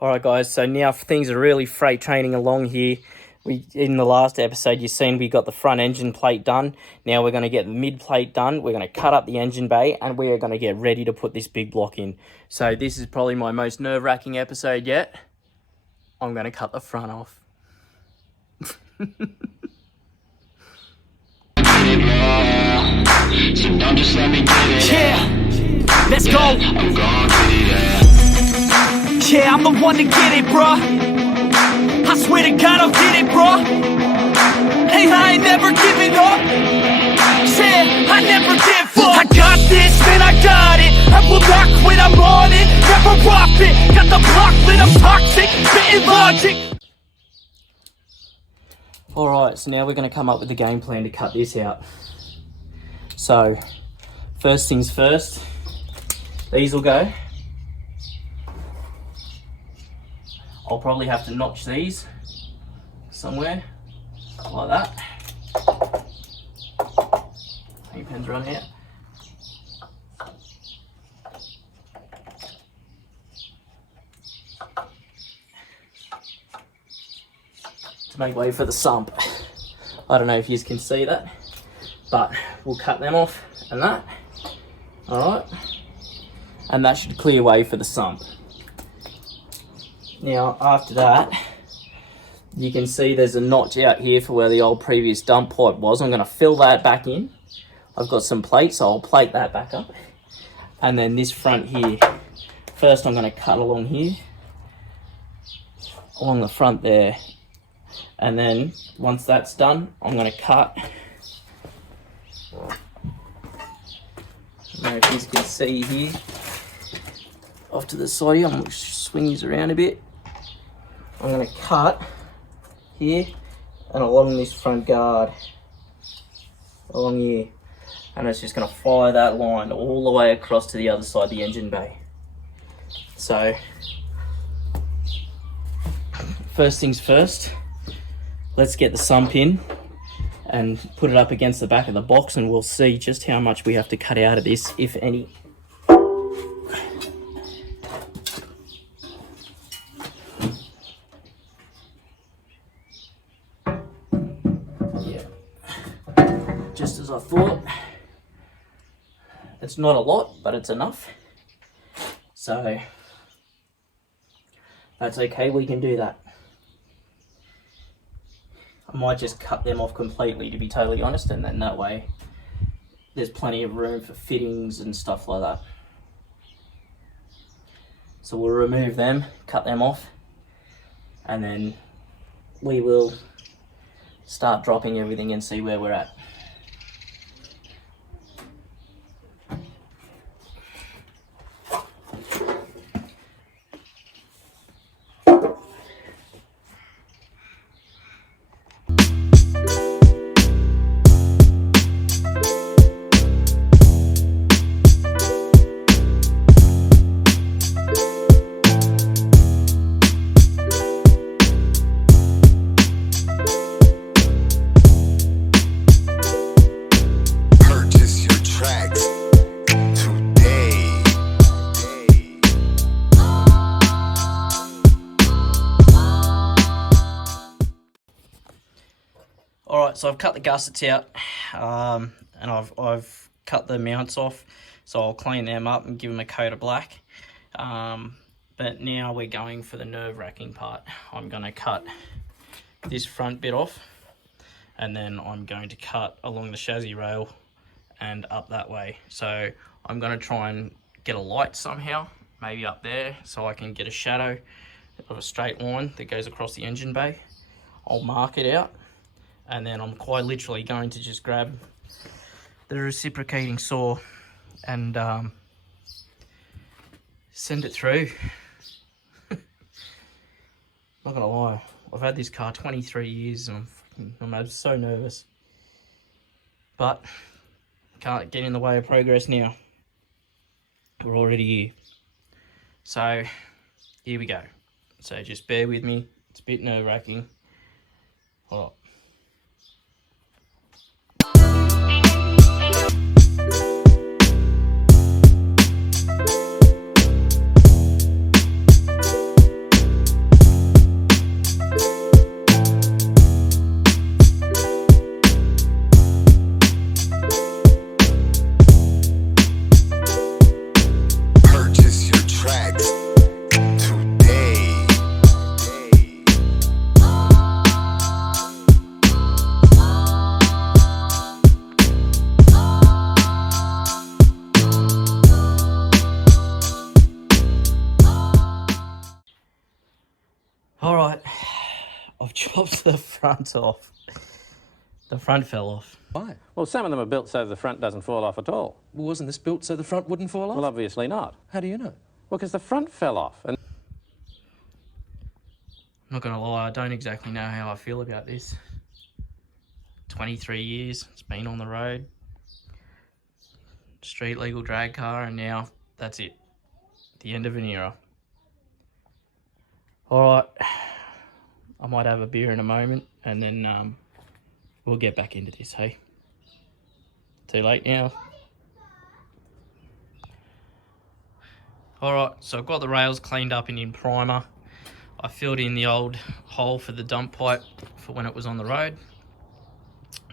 Alright guys, so now things are really freight training along here. In the last episode you've seen we got the front engine plate done. Now we're going to get the mid plate done. We're going to cut up the engine bay and we are going to get ready to put this big block in. So this is probably my most nerve-wracking episode yet. I'm going to cut the front off. Yeah, let's go. Yeah, I'm the one to get it, bruh. I swear to God I'll get it, bruh. Hey, I ain't never giving up. Yeah, I never give up. I got this, man, I got it. I will not quit, I'm on it. Never off it. Got the block lit, I'm toxic. Spitting logic. Alright, so now we're going to come up with a game plan to cut this out. So, first things first, these will go. I'll probably have to notch these somewhere, like that. Any pens run out. To make way for the sump. I don't know if you can see that, but we'll cut them off and that. Alright, and that should clear way for the sump. Now after that, you can see there's a notch out here for where the old previous dump pipe was. I'm going to fill that back in. I've got some plates, so I'll plate that back up. And then this front here, first I'm going to cut along here, along the front there. And then once that's done, I'm going to cut. I don't know if you can see here, off to the side here, I'm going to swing these around a bit. I'm going to cut here and along this front guard, along here, and it's just going to follow that line all the way across to the other side of the engine bay. So, first things first, let's get the sump in and put it up against the back of the box and we'll see just how much we have to cut out of this, if any. Just as I thought. It's not a lot, but it's enough. So that's okay, we can do that. I might just cut them off completely, to be totally honest, and then that way there's plenty of room for fittings and stuff like that. So we'll remove them, cut them off, and then we will start dropping everything and see where we're at. Alright, so I've cut the gussets out, and I've cut the mounts off, so I'll clean them up and give them a coat of black. But now we're going for the nerve-wracking part. I'm going to cut this front bit off, and then I'm going to cut along the chassis rail and up that way. So I'm going to try and get a light somehow, maybe up there, so I can get a shadow of a straight line that goes across the engine bay. I'll mark it out. And then I'm quite literally going to just grab the reciprocating saw and send it through. Not gonna lie, I've had this car 23 years and I'm so nervous. But can't get in the way of progress now. We're already here. So here we go. So just bear with me, it's a bit nerve-wracking. All right. All right, I've chopped the front off. The front fell off. Why? Well, some of them are built so the front doesn't fall off at all. Well, wasn't this built so the front wouldn't fall off? Well, obviously not. How do you know? Well, because the front fell off. And I'm not gonna lie, I don't exactly know how I feel about this. 23 years, it's been on the road. Street legal drag car, and now that's it. The end of an era. Alright, I might have a beer in a moment, and then we'll get back into this, hey? Too late now. Alright, so I've got the rails cleaned up and in primer. I filled in the old hole for the dump pipe for when it was on the road.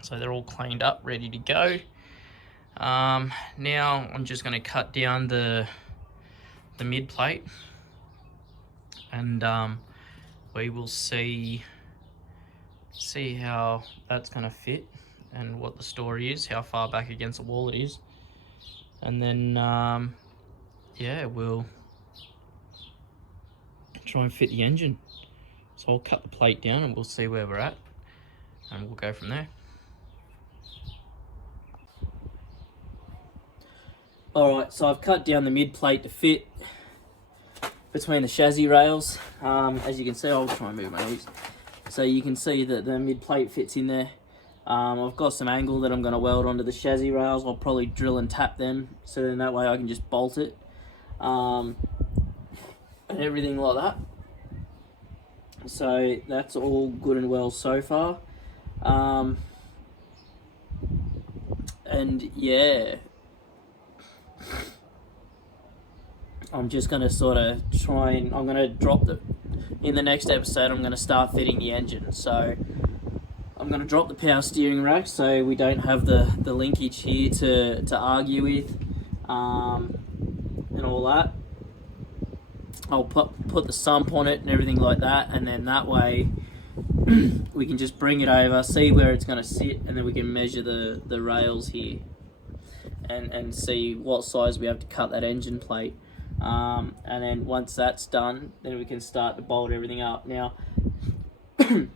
So they're all cleaned up, ready to go. Now I'm just going to cut down the mid plate, and we will see how that's going to fit and what the story is, how far back against the wall it is, and then yeah, we'll try and fit the engine. So I'll cut the plate down and we'll see where we're at, and we'll go from there. Alright, so I've cut down the mid plate to fit between the chassis rails. As you can see, I'll try and move my knees. So you can see that the mid plate fits in there. I've got some angle that I'm going to weld onto the chassis rails. I'll probably drill and tap them, so then that way I can just bolt it. And everything like that. So that's all good and well so far. And yeah, I'm just going to sort of try and, I'm going to drop in the next episode I'm going to start fitting the engine. So I'm going to drop the power steering rack so we don't have the linkage here to argue with, and all that. I'll put the sump on it and everything like that, and then that way we can just bring it over, see where it's going to sit, and then we can measure the rails here and see what size we have to cut that engine plate. And then once that's done, then we can start to bolt everything up. Now, in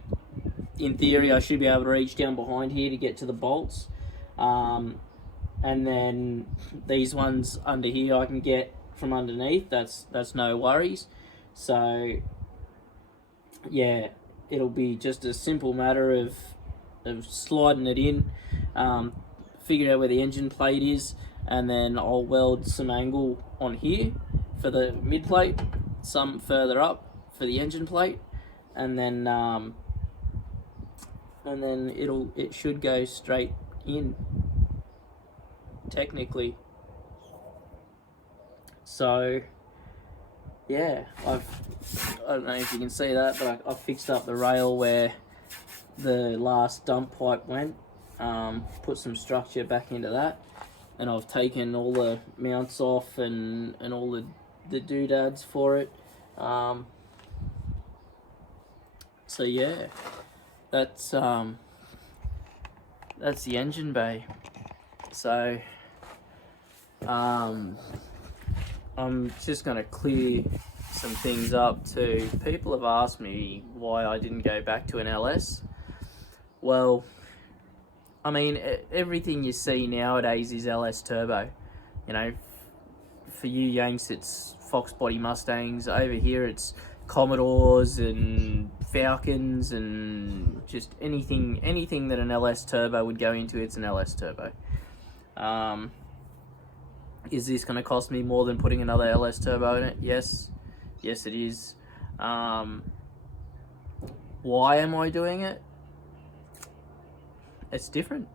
theory, I should be able to reach down behind here to get to the bolts. And then these ones under here I can get from underneath. That's no worries. So yeah, it'll be just a simple matter of sliding it in, figure out where the engine plate is, and then I'll weld some angle on here for the mid plate, some further up for the engine plate, and then it should go straight in technically. So yeah, I don't know if you can see that, but I fixed up the rail where the last dump pipe went, put some structure back into that, and I've taken all the mounts off and all the doodads for it. So yeah, that's the engine bay. So I'm just going to clear some things up too. People have asked me why I didn't go back to an LS. Well, I mean, everything you see nowadays is LS turbo. You know, for you Yanks, it's Fox body Mustangs. Over here, it's Commodores and Falcons and just anything that an LS turbo would go into, it's an LS turbo. Is this going to cost me more than putting another LS turbo in it? Yes it is. Why am I doing it? It's different.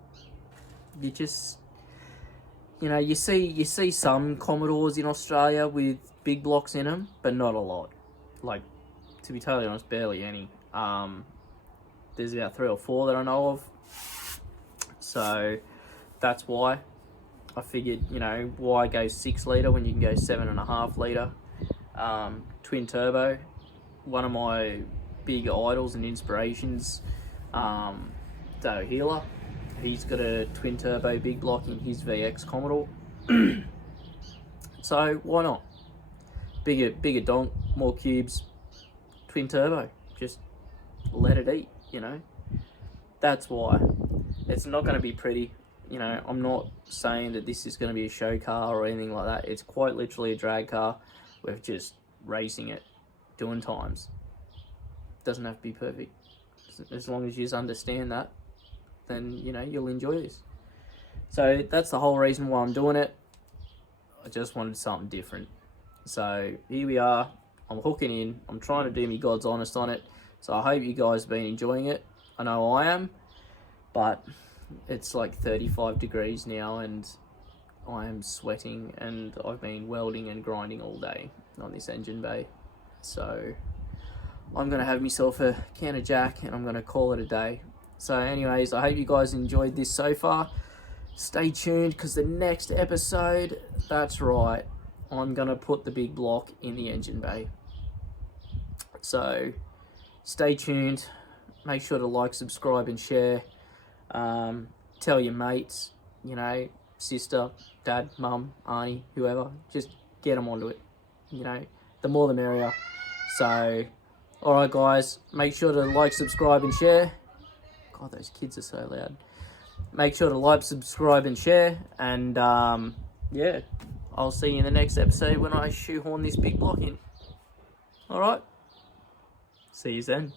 You just, you know, you see some Commodores in Australia with big blocks in them, but not a lot. Like, to be totally honest, barely any. There's about 3 or 4 that I know of. So that's why I figured, you know, why go 6 litre when you can go 7.5 litre. Twin turbo. One of my big idols and inspirations, Dale Healer. He's got a twin turbo big block in his VX Commodore. So why not? Bigger donk, more cubes, twin turbo. just let it eat, you know. That's why. It's not going to be pretty, you know. I'm not saying that this is going to be a show car or anything like that. It's quite literally a drag car. We're just racing it, doing times. Doesn't have to be perfect. As long as you just understand that, then, you know, you'll enjoy this. So that's the whole reason why I'm doing it. I just wanted something different. So here we are. I'm hooking in. I'm trying to do me God's honest on it. So I hope you guys have been enjoying it. I know I am. But it's like 35 degrees now and I am sweating, and I've been welding and grinding all day on this engine bay. So I'm going to have myself a can of Jack and I'm going to call it a day. So anyways, I hope you guys enjoyed this so far. Stay tuned, because the next episode, that's right, I'm going to put the big block in the engine bay. So stay tuned. Make sure to like, subscribe and share. Tell your mates, you know, sister, dad, mum, auntie, whoever. Just get them onto it. You know, the more the merrier. So, alright guys, make sure to like, subscribe and share. God, those kids are so loud. Make sure to like, subscribe and share. And yeah, I'll see you in the next episode when I shoehorn this big block in. Alright? See you then.